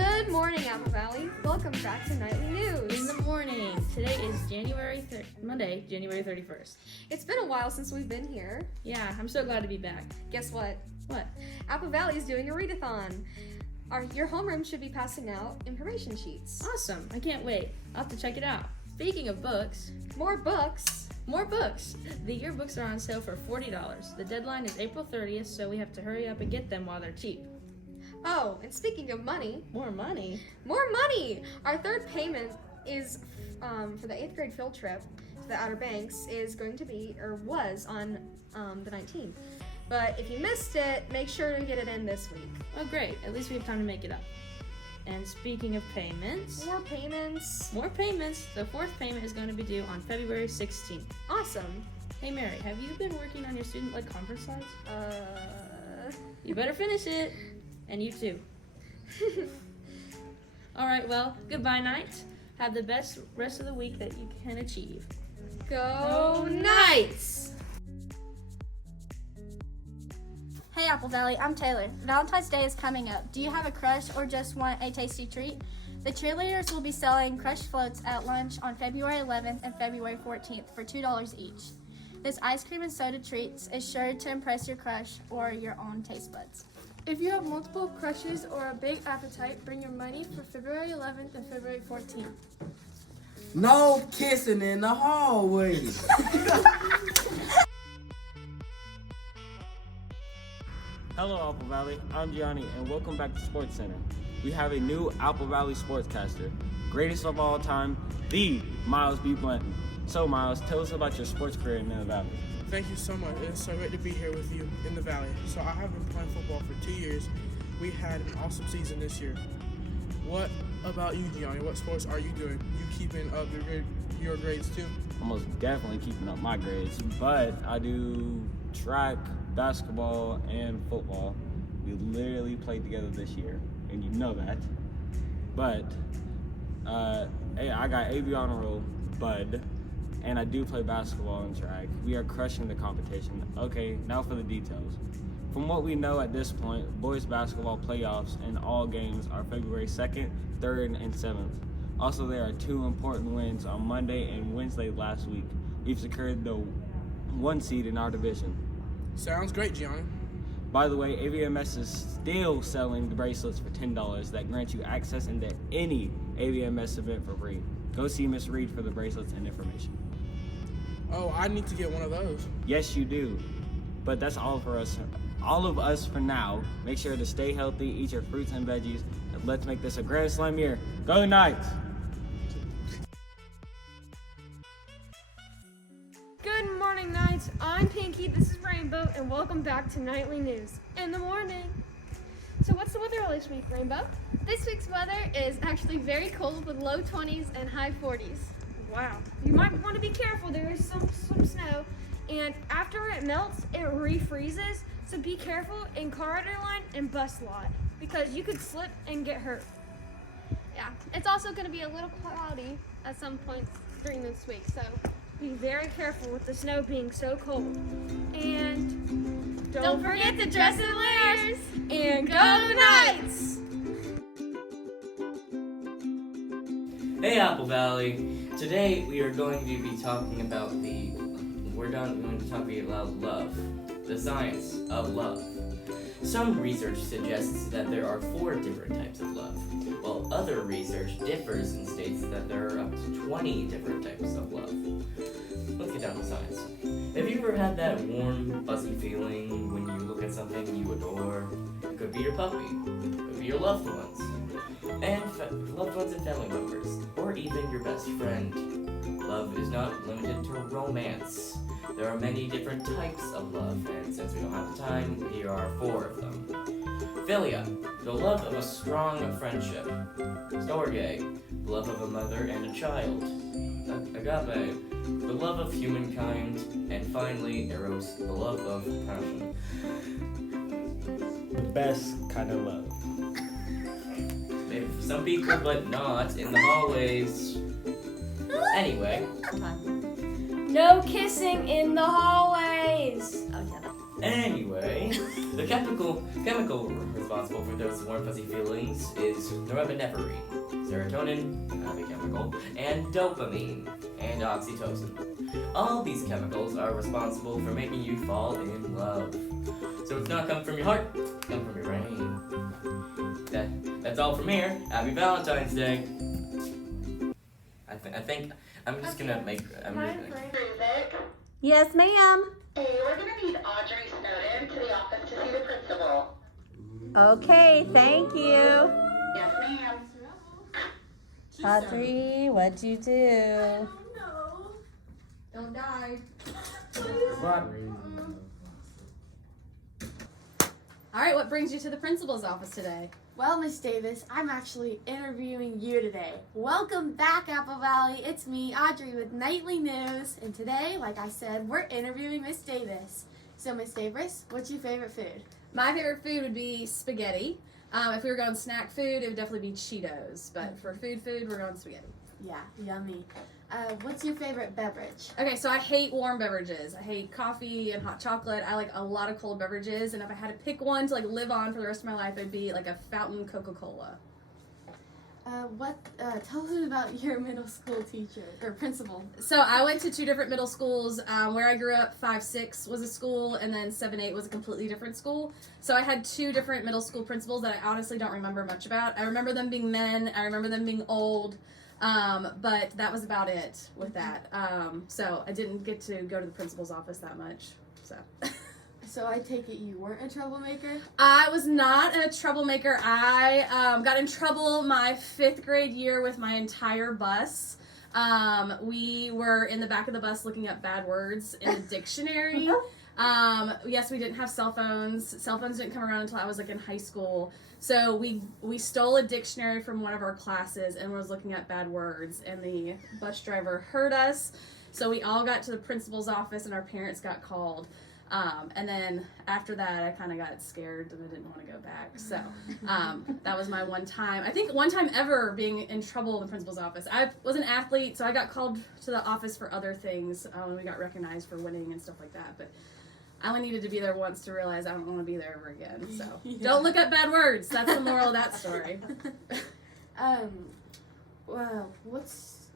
Good morning, Apple Valley. Welcome back to Nightly News. In the morning. Today is Monday, January 31st. It's been a while since we've been here. Yeah, I'm so glad to be back. Guess what? What? Apple Valley is doing a readathon. Your homeroom should be passing out information sheets. Awesome. I can't wait. I'll have to check it out. Speaking of books. More books. The yearbooks are on sale for $40. The deadline is April 30th, so we have to hurry up and get them while they're cheap. Oh, and speaking of money. More money? Our third payment is for the 8th grade field trip to the Outer Banks was on the 19th. But if you missed it, make sure to get it in this week. Oh, great. At least we have time to make it up. And speaking of payments. More payments. The fourth payment is going to be due on February 16th. Awesome. Hey, Mary, have you been working on your student-led conference slides? You better finish it. And you too. All right, well, goodbye, Knights. Have the best rest of the week that you can achieve. Go Knights! Hey Apple Valley, I'm Taylor. Valentine's Day is coming up. Do you have a crush or just want a tasty treat? The cheerleaders will be selling crush floats at lunch on February 11th and February 14th for $2 each. This ice cream and soda treats is sure to impress your crush or your own taste buds. If you have multiple crushes or a big appetite, bring your money for February 11th and February 14th. No kissing in the hallway. Hello, Apple Valley. I'm Gianni, and welcome back to SportsCenter. We have a new Apple Valley sportscaster, greatest of all time, the Miles B. Blanton. So, Miles, tell us about your sports career in the Valley. Thank you so much. It's so great to be here with you in the Valley. So I have been playing football for 2 years. We had an awesome season this year. What about you, Gianni? What sports are you doing? You keeping up your grades too? I'm most definitely keeping up my grades, but I do track, basketball, and football. We literally played together this year, and you know that. But, hey, I got AV honor roll, bud. And I do play basketball and track. We are crushing the competition. Okay, now for the details. From what we know at this point, boys basketball playoffs and all games are February 2nd, 3rd, and 7th. Also, there are 2 important wins on Monday and Wednesday last week. We've secured the 1 seed in our division. Sounds great, Gianni. By the way, AVMS is still selling the bracelets for $10 that grant you access into any AVMS event for free. Go see Miss Reed for the bracelets and information. Oh, I need to get one of those. Yes, you do. But that's all of us for now. Make sure to stay healthy, eat your fruits and veggies, and let's make this a grand slam year. Go Knights! Good morning, Knights. I'm Pinky, this is Rainbow, and welcome back to Nightly News in the morning. So what's the weather this week, Rainbow? This week's weather is actually very cold with low 20s and high 40s. Wow. You might want to be careful. There is some snow, and after it melts, it refreezes. So be careful in corridor line and bus lot because you could slip and get hurt. Yeah, it's also going to be a little cloudy at some points during this week, so be very careful with the snow being so cold. And don't forget to dress in layers and go Knights! Hey Apple Valley! Today we are going to be talking about love, the science of love. Some research suggests that there are 4 different types of love, while other research differs and states that there are up to 20 different types of love. Let's get down to science. Have you ever had that warm, fuzzy feeling when you look at something you adore? It could be your puppy, it could be your loved ones, and family members, or even your best friend. Love is not limited to romance. There are many different types of love, and since we don't have time, here are 4 of them. Philia, the love of a strong friendship. Storge, the love of a mother and a child. Agape, the love of humankind. And finally, Eros, the love of passion. The best kind of love. Maybe for some people, but not in the hallways. Anyway. No kissing in the hallways. Anyway, the chemical responsible for those warm, fuzzy feelings is norepinephrine, serotonin, a happy chemical, and dopamine, and oxytocin. All these chemicals are responsible for making you fall in love. So it's not come from your heart, come from your brain. That's all from here. Happy Valentine's Day. I think I'm just gonna make. Ruzich. Yes, ma'am. Hey, we're gonna need Audrey Snowden to the office to see the principal. Okay, thank you. Yes, ma'am. Audrey, what'd you do? Don't die. All right, what brings you to the principal's office today? Well, Miss Davis, I'm actually interviewing you today. Welcome back, Apple Valley. It's me, Audrey, with Nightly News. And today, like I said, we're interviewing Miss Davis. So, Miss Davis, what's your favorite food? My favorite food would be spaghetti. If we were going snack food, it would definitely be Cheetos. But for food, we're going spaghetti. Yeah, yummy. What's your favorite beverage? Okay, so I hate warm beverages. I hate coffee and hot chocolate. I like a lot of cold beverages, and if I had to pick one to like live on for the rest of my life, it'd be like a fountain Coca-Cola. Tell us about your middle school teacher or principal. So I went to two different middle schools. Where I grew up, 5-6 was a school, and then 7-8 was a completely different school. So I had two different middle school principals that I honestly don't remember much about. I remember them being men. I remember them being old. But that was about it with that. So I didn't get to go to the principal's office that much. So I take it you weren't a troublemaker? I was not a troublemaker. I got in trouble my 5th grade year with my entire bus. We were in the back of the bus looking up bad words in the dictionary. Yes, we didn't have cell phones. Cell phones didn't come around until I was like in high school. So we stole a dictionary from one of our classes and was looking at bad words, and the bus driver heard us. So we all got to the principal's office and our parents got called. And then after that, I kind of got scared and I didn't want to go back. So that was my one time. I think one time ever being in trouble in the principal's office. I was an athlete, so I got called to the office for other things when we got recognized for winning and stuff like that. But I only needed to be there once to realize I don't want to be there ever again. So don't look up bad words. That's the moral of that story. Well, what's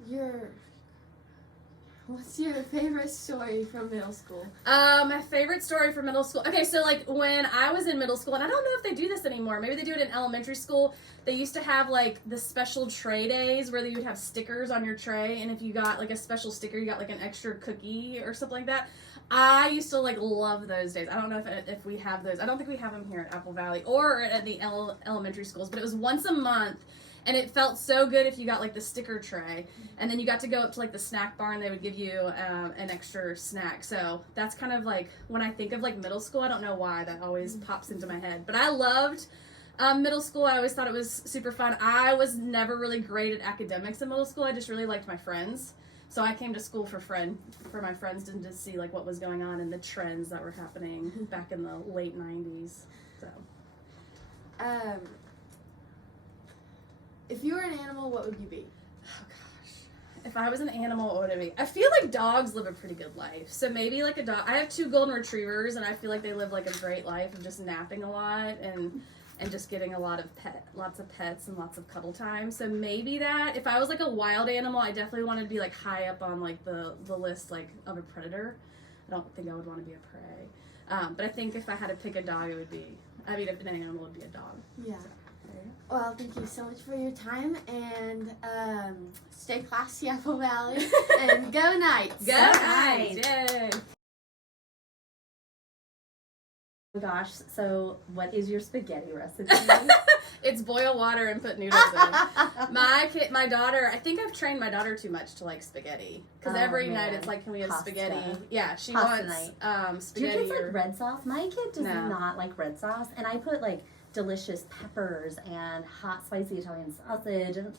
your favorite story from middle school? My favorite story from middle school. Okay, so like when I was in middle school, and I don't know if they do this anymore. Maybe they do it in elementary school. They used to have like the special tray days where you would have stickers on your tray, and if you got like a special sticker, you got like an extra cookie or something like that. I used to like love those days. I don't know if we have those. I don't think we have them here at Apple Valley or at the elementary schools, but it was once a month. And it felt so good if you got like the sticker tray, and then you got to go up to like the snack bar and they would give you an extra snack. So that's kind of like when I think of like middle school, I don't know why that always pops into my head. But I loved middle school. I always thought it was super fun. I was never really great at academics in middle school. I just really liked my friends. So I came to school for my friends and to see like what was going on and the trends that were happening back in the late 90s. So. If you were an animal, what would you be? Oh gosh. If I was an animal, what would it be? I feel like dogs live a pretty good life. So maybe like a dog. I have 2 golden retrievers and I feel like they live like a great life of just napping a lot and just getting lots of pets and lots of cuddle time. So maybe that. If I was like a wild animal, I definitely wanted to be like high up on like the list like of a predator. I don't think I would want to be a prey. But I think if I had to pick a dog, it would be, if an animal would be a dog. Yeah. So. Well, thank you so much for your time, and stay classy, Apple Valley, and go Knights! Go Knights! Yay! Oh gosh, so what is your spaghetti recipe? It's boil water and put noodles in. My daughter, I think I've trained my daughter too much to like spaghetti. Because every night it's like, can we have spaghetti? Yeah, she wants spaghetti. Do your kids like red sauce? My kid does not like red sauce, and I put like delicious peppers and hot spicy Italian sausage and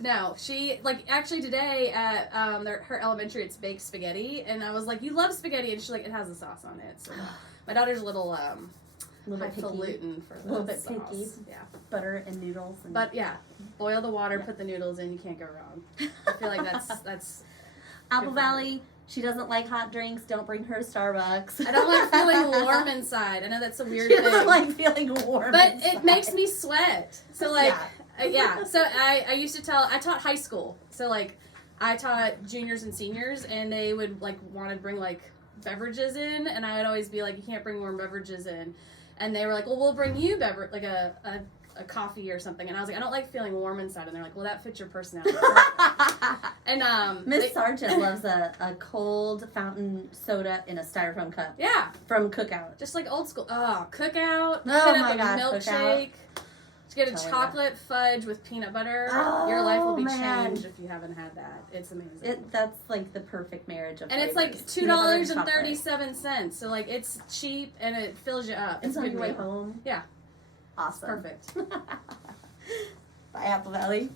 no, she like actually today at her elementary it's baked spaghetti, and I was like, you love spaghetti, and she's like, it has a sauce on it. So my daughter's a little bit highfalutin for the bit sauce. picky. Yeah, butter and noodles. But yeah, boil the water, put the noodles in. You can't go wrong. I feel like that's Apple Valley. She doesn't like hot drinks. Don't bring her to Starbucks. I don't like feeling warm inside. I know that's a weird She thing. doesn't like feeling warm. But inside. it makes me sweat. So like, Yeah. So I used to I taught high school. So like, I taught juniors and seniors, and they would like want to bring like beverages in, and I would always be like, you can't bring warm beverages in, and they were like, well, we'll bring you beverage like a coffee or something, and I was like, I don't like feeling warm inside, and they're like, well, that fits your personality. And Miss Sargent loves a cold fountain soda in a styrofoam cup. Yeah, from Cookout. just like old school. Oh, Cookout. Oh Hit my up a gosh, milkshake. Just get a Telling chocolate fudge with peanut butter. Oh, Your life will be man. changed if you haven't had that. It's amazing. That's like the perfect marriage of And it's like flavors. Peanut butter and chocolate. $2.37. So like it's cheap and it fills you up. It's a on good your way meal. home. Yeah. Awesome. Perfect. Bye, Apple Valley.